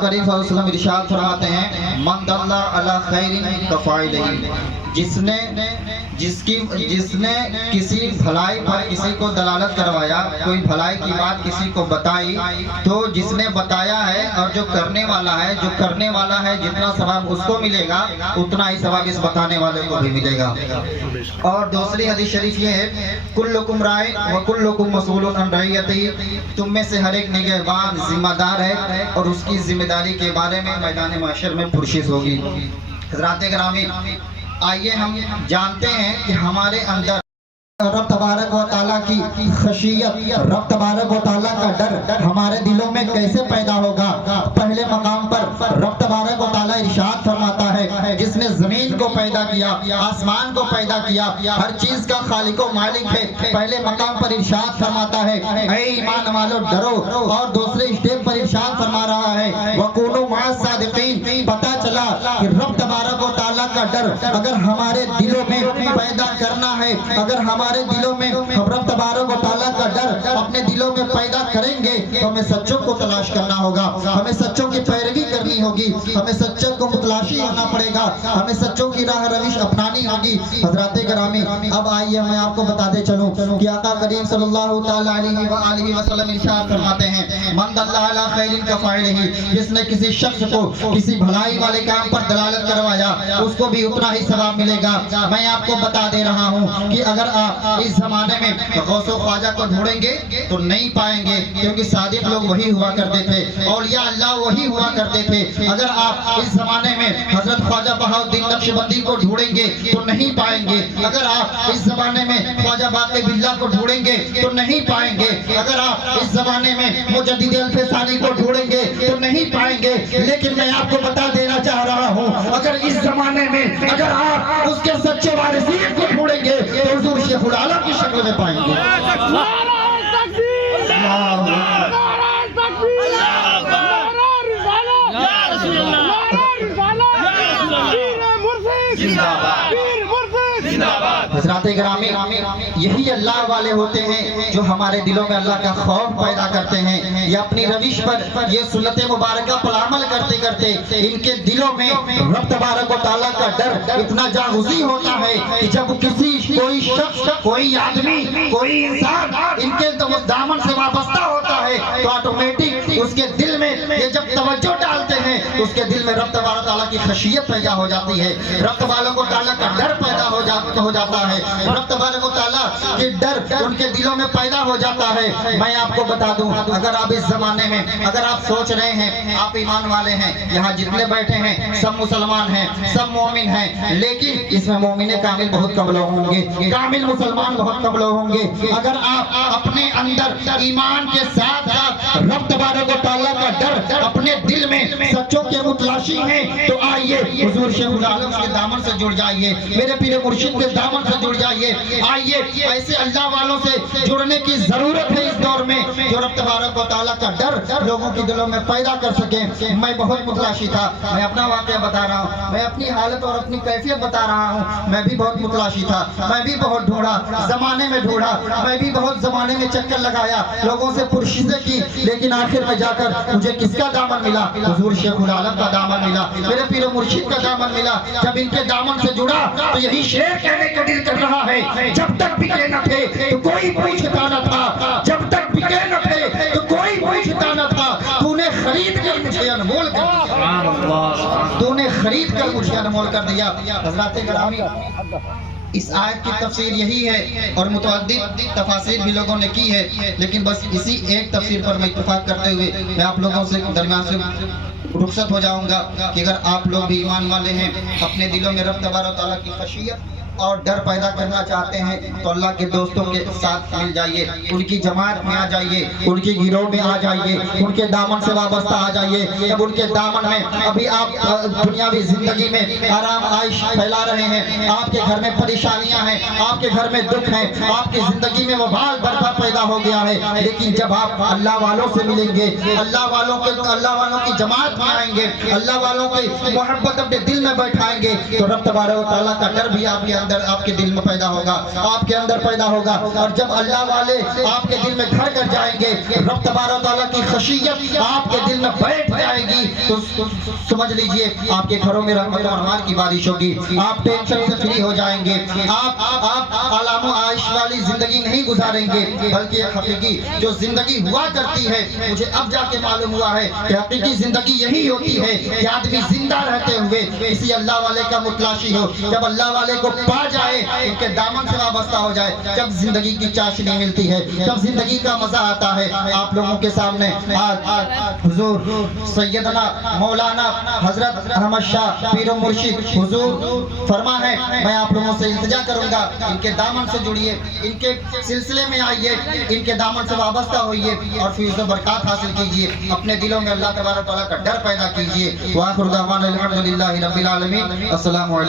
کریم صلی اللہ علیہ وسلم ارشاد فرماتے ہیں من دل علی خیر کفاعلہ، جس نے کسی بھلائی پر کسی کو دلالت کروایا، کوئی بھلائی کی بات کسی کو بتائی، تو جس نے بتایا ہے اور جو کرنے والا ہے جتنا ثواب اس کو ملے گا اتنا ہی ثواب اس بتانے والے کو بھی ملے گا۔ اور دوسری حدیث شریف یہ ہے کلکم رائن وکلکم مسئول عن رعیتہ، تم میں سے ہر ایک نگہبان ذمہ دار ہے اور اس کی ذمہ داری کے بارے میں میدان محشر میں پرسش ہوگی۔ حضرات گرامی، آئیے ہم جانتے ہیں کہ ہمارے اندر رب تبارک و تعالیٰ کی خشیت، رب تبارک و تعالیٰ کا ڈر ہمارے دلوں میں کیسے پیدا ہوگا۔ پہلے مقام پر رب تبارک و تعالیٰ ارشاد فرماتا ہے جس نے زمین کو پیدا کیا، آسمان کو پیدا کیا، ہر چیز کا خالق و مالک ہے۔ پہلے مقام پر ارشاد فرماتا ہے اے ایمان والو ڈرو، اور دوسرے اسٹیپ پر ارشاد فرما رہا ہے وَكُونُوا مَعَ الصَّادِقِينَ۔ پتہ چلا کہ رب تبارک و تعالیٰ کا ڈر اگر ہمارے دلوں میں پیدا کرنا ہے، اگر ہمارے دلوں میں رب تبارک و تعالیٰ کا ڈر اپنے دلوں میں پیدا کریں گے تو ہمیں سچوں کو تلاش کرنا ہوگا، ہمیں سچوں کی پیروی کرنی ہوگی، ہمیں سچوں کو متلاشی ہونا پڑے گا، ہمیں سچوں کی راہ روش اپنانی ہوگی۔ حضرات گرامی، اب آئیے میں آپ کو بتاتے چلوں کہ آقا کریم صلی اللہ تعالیٰ علیہ وآلہ وسلم ارشاد فرماتے ہیں من دل علی خیر کفاعلہ، جس نے کسی شخص کو کسی بھلائی والے کام پر دلالت کروایا اس کو بھی اتنا ہی ثواب ملے گا۔ میں آپ کو بتا دے رہا ہوں کہ اگر آپ اس زمانے میں غوث و خواجہ کو ڈھونڈیں گے تو نہیں پائیں گے، کیونکہ صادق لوگ وہی ہوا کرتے تھے، اولیاء اللہ وہی ہوا کرتے تھے۔ اگر آپ اس زمانے میں حضرت خواجہ بہاؤالدین نقشبندی کو ڈھونڈیں گے تو نہیں پائیں گے، اگر آپ اس زمانے میں خواجہ باقی باللہ کو ڈھونڈیں گے تو نہیں پائیں گے، اگر آپ اس زمانے میں مجدد الفسانی کو ڈھونڈیں گے تو نہیں پائیں گے۔ لیکن میں آپ کو بتا دینا چاہ رہا ہوں اگر اس زمانے میں اگر آپ اس کے سچے وارثین کو ڈھونڈیں گے تو حضور شیخ العالم کی شکل میں پائیں گے۔ حضرات گرامی، یہی اللہ والے ہوتے ہیں جو ہمارے دلوں میں اللہ کا خوف پیدا کرتے ہیں۔ یہ اپنی روش پر یہ سنت مبارکہ پر عمل کرتے کرتے ان کے دلوں میں رب تبارک و تعالیٰ کا ڈر اتنا جاغوزی ہوتا ہے کہ جب کوئی شخص، کوئی آدمی، کوئی انسان ان کے دامن سے وابستہ ہوتا ہے تو آٹومیٹک اس کے دل میں یہ جب توجہ ڈالتے ہیں تو اس کے دل میں رب تبارک و تعالیٰ کی خشیت پیدا ہو جاتی ہے، رب تبارک و تعالیٰ کا ڈر پیدا ہو جاتا ہے، رب تبارک و تعالیٰ کے ڈر ان کے دلوں میں پیدا ہو جاتا ہے۔ میں آپ کو بتا دوں اگر آپ اس زمانے میں اگر آپ سوچ رہے ہیں آپ ایمان والے ہیں، یہاں جتنے بیٹھے ہیں سب مسلمان ہیں، سب مومن ہیں، لیکن اس میں مومن کامل بہت کم لوگ ہوں گے، کامل مسلمان بہت کم لوگ ہوں گے۔ اگر آپ اپنے اندر ایمان کے ساتھ ساتھ رب تبارک و تعالیٰ کا ڈر اپنے دل میں سچوں کے متلاشی ہیں تو آئیے حضور شیخ العالم کے دامن سے جڑ جائیے، میرے پیر مرشد کے دامن سے جڑ جائیے۔ آئیے ایسے اللہ والوں سے جڑنے کی ضرورت ہے اس دور میں جو رب تبارک و تعالیٰ کا ڈر لوگوں کے دلوں میں پیدا کر سکیں۔ میں بہت متلاشی تھا، میں اپنا واقعہ بتا رہا ہوں، میں اپنی حالت اور اپنی کیفیت بتا رہا ہوں۔ میں بھی بہت متلاشی تھا، میں بھی بہت ڈھونڈا، زمانے میں ڈھونڈا، میں بھی بہت زمانے میں چکر لگایا، لوگوں سے پرشیزیں کی، لیکن آخر میں جا کر مجھے کس کا دامن ملا؟ حضور شیخ العالم کا دامن ملا، میرے پیر مرشد کا دامن ملا۔ جب ان کے دامن سے جڑا تو یہی شعر کہنے کا دل کر رہا ہے جب تک بکے نہ تھے تو کوئی پوچھتا نہ تھا، جب تک بکے نہ تھے تو کوئی پوچھتا نہ تھا، تو نے خرید کر مجھے انمول کر دیا، تو نے خرید کر مجھے انمول کر دیا۔ حضرات گرامی، اس آیت کی تفسیر یہی ہے اور متعدد تفاسیر بھی لوگوں نے کی ہے، لیکن بس اسی ایک تفسیر پر میں اتفاق کرتے ہوئے میں آپ لوگوں سے درمیان سے رخصت ہو جاؤں گا کہ اگر آپ لوگ بھی ایمان والے ہیں، اپنے دلوں میں رب تبارک و تعالیٰ کی خشیت اور ڈر پیدا کرنا چاہتے ہیں تو اللہ کے دوستوں کے ساتھ مل جائیے، ان کی جماعت میں آ جائیے، ان کی گروہ میں آ جائیے، ان کے دامن سے وابستہ آ جائیے۔ جب ان کے دامن میں ابھی آپ دنیاوی زندگی میں آرام عائش پھیلا رہے ہیں، آپ کے گھر میں پریشانیاں ہیں، آپ کے گھر میں دکھ ہیں، آپ کی زندگی میں وبال برپا پیدا ہو گیا ہے، لیکن جب آپ اللہ والوں سے ملیں گے، اللہ والوں کی جماعت میں آئیں گے، اللہ والوں کی محبت اپنے دل میں بیٹھائیں گے تو رب تبارک و تعالیٰ کا ڈر بھی آپ کے اندر آپ کے دل میں پیدا ہوگا، آپ کے اندر پیدا ہوگا. اور جب اللہ والے آپ کے دل میں گھر کر جائیں گے، رب تبارک و تعالیٰ کی خشیت آپ کے دل میں بیٹھ جائے گی، تو سمجھ لیجئے آپ کے گھروں میں رحمت و رحمان کی بارش ہوگی. آپ ٹینشن سے فری ہو جائیں گے. آپ آلام و عائش والی زندگی نہیں گزاریں گے، بلکہ ایک حقیقی جو زندگی ہوا کرتی ہے، مجھے اب جا کے معلوم ہوا ہے کہ حقیقی زندگی یہی ہوتی ہے کہ آدمی زندہ رہتے ہوئے کسی اللہ والے کا متلاشی ہو. جب اللہ والے کو پا جائے، ان کے دامن سے وابستہ ہو جائے، جب زندگی کی چاشنی ملتی ہے، جب زندگی کا مزہ آتا ہے. آپ لوگوں کے سامنے آج حضور سیدنا مولانا حضرت احمد شاہ پیر و مرشد حضور فرما ہے، میں آپ لوگوں سے التجا کروں گا، ان کے دامن سے جڑیے، ان کے سلسلے میں آئیے، ان کے دامن سے وابستہ ہوئیے اور فیض و برکات حاصل کیجئے. اپنے دلوں میں اللہ تبارک و تعالیٰ کا ڈر پیدا کیجئے. وآخر دعوانا الحمدللہ رب العالمین. السلام علیکم.